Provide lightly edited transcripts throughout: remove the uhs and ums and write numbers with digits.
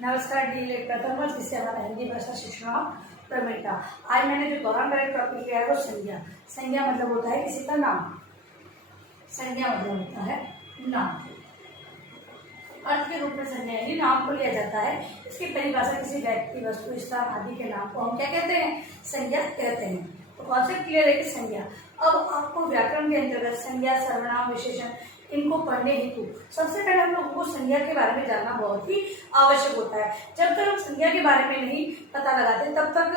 नमस्कार डी प्रथम वर्ष जिससे हमारा हिंदी भाषा शिक्षण प्रमिता। आज मैंने जो गौरव टॉपिक लिया है वो संज्ञा। संज्ञा मतलब होता है किसी का नाम। संज्ञा मतलब होता है नाम। अर्थ के रूप में संज्ञा यानी नाम को लिया जाता है। इसकी परिभाषा किसी व्यक्ति, वस्तु, स्थान आदि के नाम को हम क्या कहते हैं? संज्ञा कहते हैं। तो कॉन्सेप्ट क्लियर है कि संज्ञा। अब आपको व्याकरण के अंतर्गत संज्ञा, सर्वनाम, विशेषण इनको पढ़ने हेतु सबसे पहले हम लोगों को संज्ञा के बारे में जानना बहुत ही आवश्यक होता है। जब तक हम संज्ञा के बारे में नहीं पता लगाते तब तक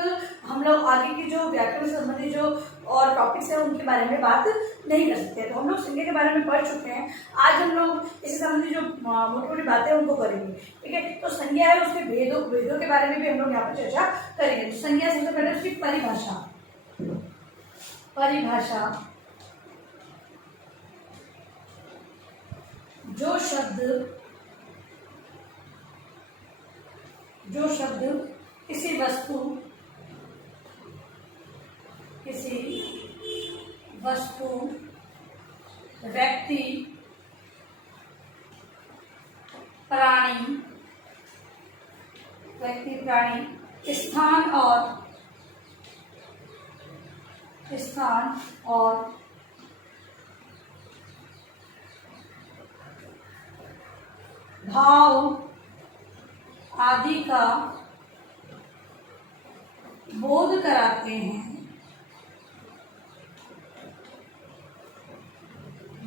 हम लोग आगे की जो व्याकरण से संबंधित जो और टॉपिक्स है उनके बारे में बात नहीं कर सकते। तो हम लोग संज्ञा के बारे में पढ़ चुके हैं। आज हम लोग इससे संबंधित जो मोटी मोटी बातें उनको करेंगे। ठीक है, तो संज्ञा है उसके भेदों के बारे में भी हम लोग यहाँ पर चर्चा करेंगे। तो संज्ञा सबसे पहले उसकी परिभाषा। जो शब्द किसी वस्तु, व्यक्ति, प्राणी, स्थान और भाव आदि का बोध कराते हैं,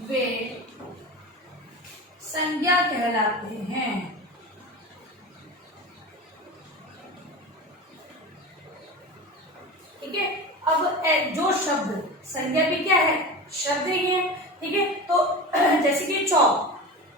वे संज्ञा कहलाते हैं। ठीक है, अब जो शब्द, संज्ञा भी क्या है? शब्द ही है। ठीक है, तो जैसे कि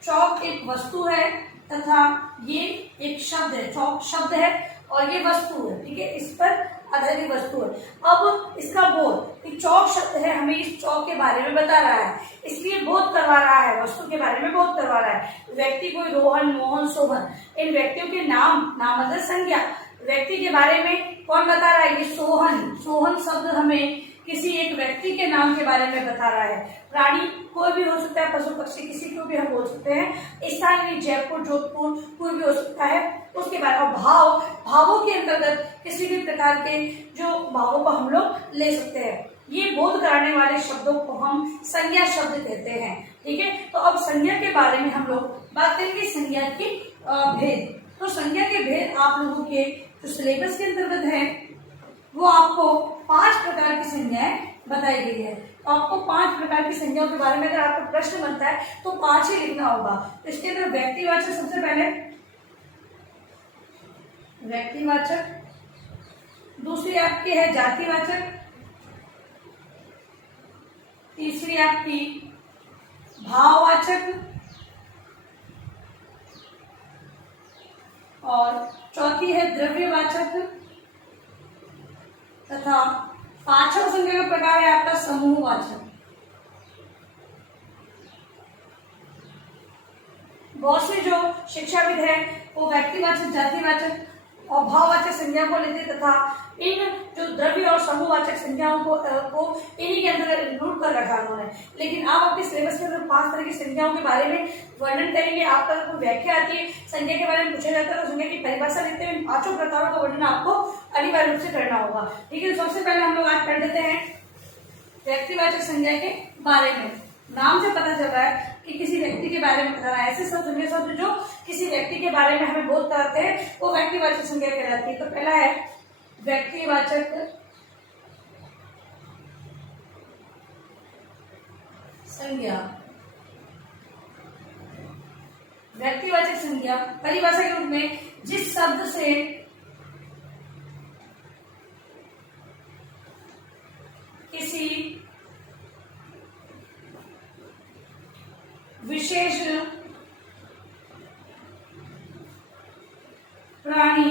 चौक एक वस्तु है तथा ये एक शब्द है। चौक शब्द है और ये वस्तु है। ठीक है, इस पर आधारित वस्तु है। अब इसका बोध, चौक शब्द है, हमें इस चौक के बारे में बता रहा है, इसलिए बोध करवा रहा है, वस्तु के बारे में बोध करवा रहा है। व्यक्ति कोई रोहन, मोहन, शोभन, इन व्यक्तियों के नाम मतलब संज्ञा। व्यक्ति के बारे में कौन बता रहा है? ये सोहन शब्द हमें किसी एक व्यक्ति के नाम के बारे में बता रहा है। प्राणी कोई भी हो सकता है, पशु पक्षी किसी को भी हम बोल सकते हैं। स्थान जयपुर, जोधपुर कोई भी हो सकता है, उसके बारे में। भावों के अंतर्गत किसी भी प्रकार के जो भावों को हम लोग ले सकते हैं। ये बोध कराने वाले शब्दों को हम संज्ञा शब्द कहते हैं। ठीक है, तो अब संज्ञा के बारे में हम लोग बात करेंगे। संज्ञा के भेद। तो संज्ञा के भेद आप लोगों के जो सिलेबस के अंतर्गत है वो आपको 5 प्रकार की संज्ञाएं बताई गई है। तो आपको 5 प्रकार की संज्ञाओं के बारे में अगर आपको प्रश्न बनता है तो 5 ही लिखना होगा। तो इसके अंदर व्यक्तिवाचक, सबसे पहले व्यक्तिवाचक, दूसरी आपकी है जातिवाचक, तीसरी आपकी भाववाचक और चौथी है द्रव्यवाचक तथा 5वां संज्ञा का प्रकार है आपका समूहवाचक। बहुत से जो शिक्षाविद है वो व्यक्तिवाचक, जातिवाचक और भाववाचक संज्ञा को लेते तथा इन जो द्रव्य और समूहवाचक संज्ञाओं को इन्हीं के अंदर इंक्लूड कर रखा उन्होंने। लेकिन आप आपके सिलेबस के अंदर 5 तरह की संज्ञाओं के बारे में वर्णन करेंगे। आपका कोई व्याख्या आती है, संज्ञा के बारे में पूछा जाता है तो संज्ञा की परिभाषा लेते हुए 5 प्रकारों का वर्णन आपको अनिवार्य रूप से करना होगा। ठीक है, सबसे पहले हम लोग आज कर लेते हैं व्यक्तिवाचक संज्ञा के बारे में। नाम से पता चल रहा है कि किसी व्यक्ति के बारे में बताना है। ऐसे शब्द जो किसी व्यक्ति के बारे में हमें बोध कराते हैं वो व्यक्तिवाचक संज्ञा कहलाती है। तो पहला है व्यक्तिवाचक संज्ञा। व्यक्तिवाचक संज्ञा परिभाषा के रूप में जिस शब्द से किसी विशेष प्राणी,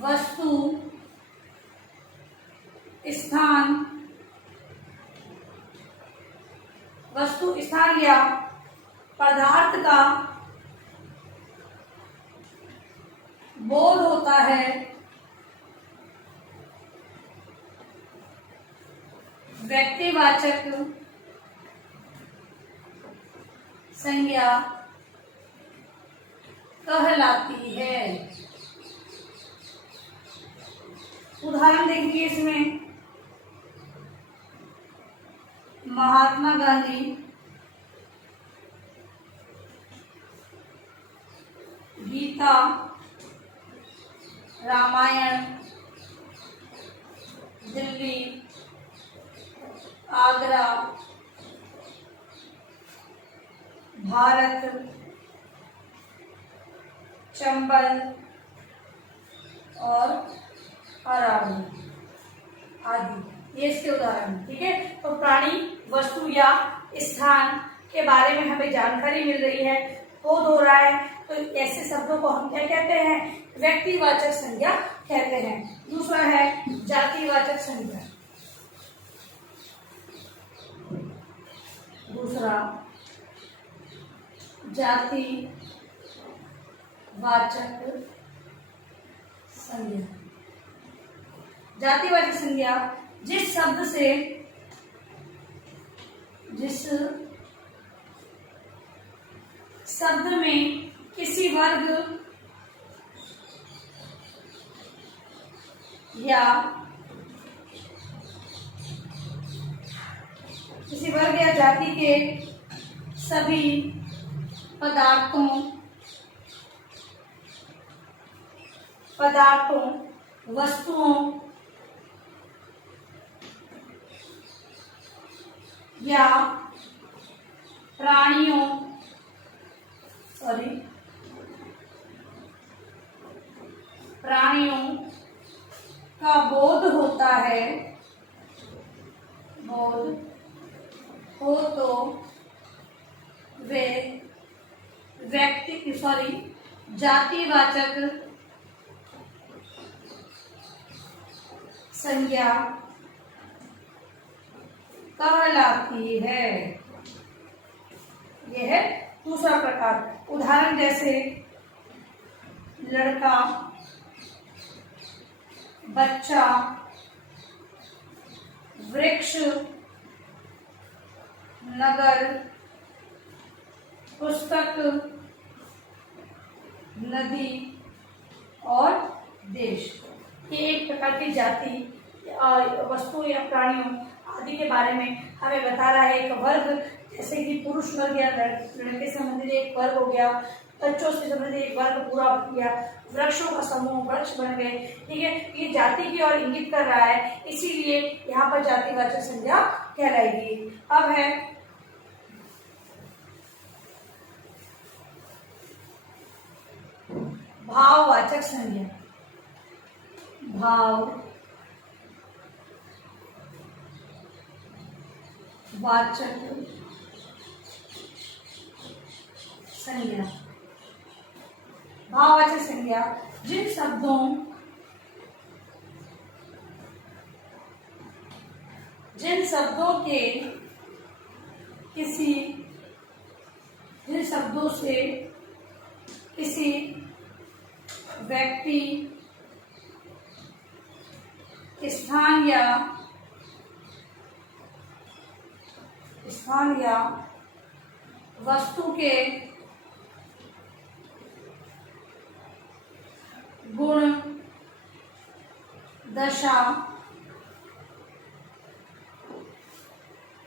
वस्तु, स्थान या पदार्थ का बोध होता है, व्यक्तिवाचक संज्ञा कहलाती है। उदाहरण देखिए इसमें, महात्मा गांधी, गीता, रामायण, दिल्ली, आगरा, भारत, चंबल और अरावली आदि, ये इसके उदाहरण। ठीक है, तो प्राणी, वस्तु या स्थान के बारे में हमें जानकारी मिल रही है, बोध हो रहा है, तो ऐसे शब्दों को हम क्या कहते हैं? व्यक्तिवाचक संज्ञा कहते हैं। दूसरा है जातिवाचक संज्ञा। दूसरा जातिवाचक संज्ञा। जातिवाचक संज्ञा जिस शब्द में किसी वर्ग या जाति के सभी पदार्थों, वस्तुओं या प्राणियों का बोध होता है, हो तो वे जातिवाचक संज्ञा कहलाती है। यह है दूसरा प्रकार। उदाहरण जैसे लड़का, बच्चा, वृक्ष, नगर, पुस्तक, नदी और देश। ये एक प्रकार की जाति, वस्तु या प्राणियों आदि के बारे में हमें बता रहा है। एक वर्ग, जैसे कि पुरुष वर्ग या लड़के से संबंधित एक वर्ग हो गया, बच्चों से संबंधित एक वर्ग पूरा हो गया, वृक्षों का समूह वृक्ष बन गए। ठीक है, ये जाति की ओर इंगित कर रहा है, इसीलिए यहाँ पर जातिवाचक संज्ञा कहलाएगी। अब है भाववाचक संज्ञा। भाववाचक संज्ञा। भाववाचक संज्ञा जिन शब्दों से किसी व्यक्ति, स्थान या वस्तु के गुण, दशा,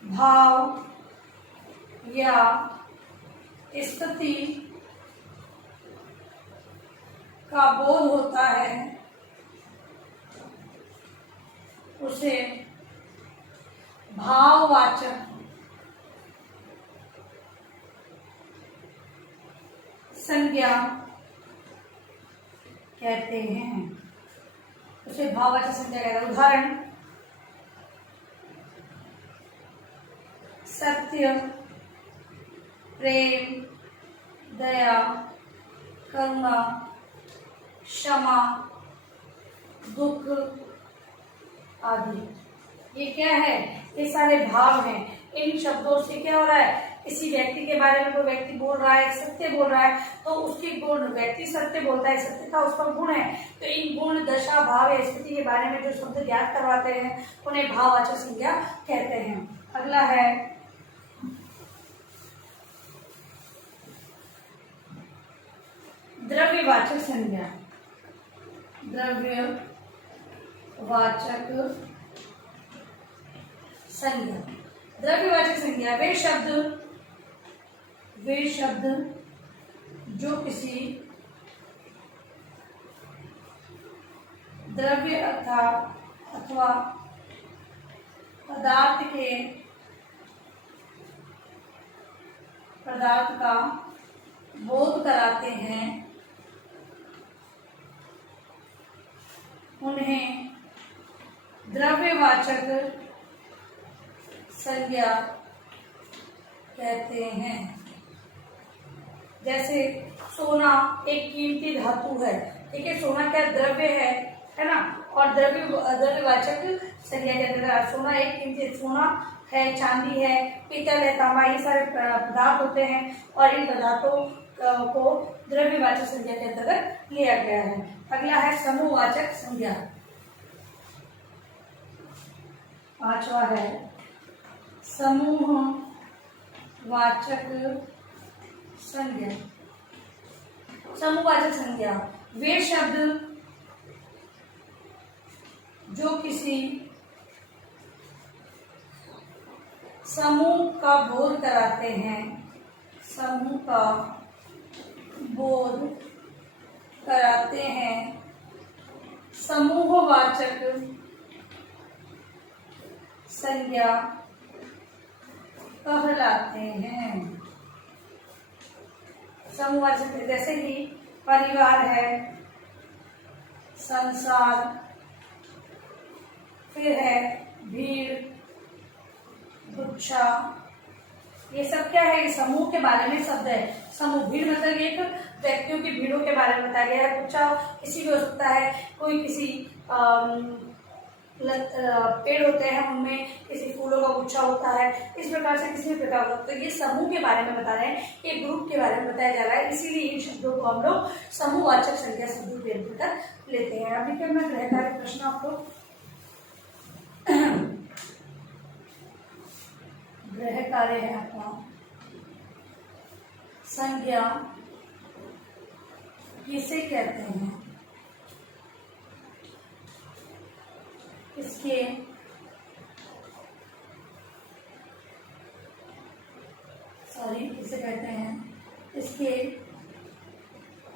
भाव या स्थिति का बोध होता है, उसे भाववाचक संज्ञा कहते हैं। उसे भाववाचक संज्ञा कहते हैं। उदाहरण सत्य, प्रेम, दया, करुणा, क्षमा, दुख आदि। ये क्या है? ये सारे भाव हैं। इन शब्दों से क्या हो रहा है? किसी व्यक्ति के बारे में कोई व्यक्ति बोल रहा है, सत्य बोल रहा है, तो उसके गुण, व्यक्ति सत्य बोलता है, सत्यता उसका गुण है, तो इन गुण, दशा, भाव या स्थिति के बारे में जो शब्द ज्ञात करवाते हैं उन्हें भाववाचक संज्ञा कहते हैं। अगला है द्रव्यवाचक संज्ञा, द्रव्यवाचक संज्ञा। द्रव्यवाचक संज्ञा वे शब्द जो किसी द्रव्य अथवा पदार्थ का बोध कराते हैं, उन्हें द्रव्यवाचक संज्ञा कहते हैं। जैसे सोना एक कीमती धातु है, ठीक है, सोना क्या द्रव्य है ना, और द्रव्यवाचक संज्ञा कहते हैं। सोना एक कीमती, सोना है, चांदी है, पीतल है, तांबा, ये सारे पदार्थ होते हैं और इन पदार्थों को द्रव्यवाचक संज्ञा के अंतर्गत लिया गया है। अगला है समूहवाचक संज्ञा। पांचवा है समूहवाचक संज्ञा। समूहवाचक संज्ञा वे शब्द जो किसी समूह का बोध कराते हैं, समूह का बोध कराते हैं, समूहवाचक संज्ञा कहलाते हैं। समूहवाचक जैसे कि परिवार है, संसार, फिर है भीड़, गुच्छा, ये सब क्या है, समूह के बारे में शब्द है। समूह, भीड़ मतलब एक व्यक्तियों की भीड़ों के बारे में बताया गया है। गुच्छा किसी भी हो सकता है, कोई किसी पेड़ होते हैं उनमें किसी फूलों का गुच्छा होता है, इस प्रकार से किसी भी प्रकार का। तो ये समूह के बारे में बता रहे हैं, ये ग्रुप के बारे में बताया जा रहा है, इसीलिए इन शब्दों को हम लोग समूहवाचक संज्ञा शब्दों के अंतर्गत लेते हैं। अभी क्या मैं गृहकार्य प्रश्न आपको गृह कार्य है आपका, संज्ञा किसे कहते हैं, इसके किसे कहते हैं, इसके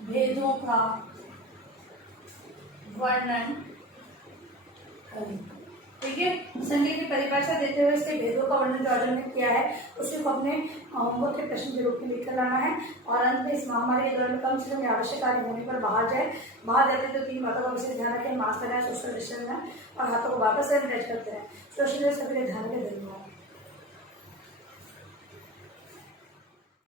भेदों का वर्णन करें। ठीक है, संज्ञा की परिभाषा देते हुए इसके भेदों का वर्णन जो अर्जुन ने किया है उसी को अपने होमवर्क के प्रश्न के रूप में लिखकर लाना है। और अंत में इस महामारी के दौरान कम से कम आवश्यक कार्य होने पर बाहर जाते तो 3 बातों का विशेष ध्यान रखें, मास्क लगाएं, सोशल डिस्टेंस रहें और हाथों को वापस सैनिटाइज करते रहें। सोशल डिस्टेंस का ध्यान रखें।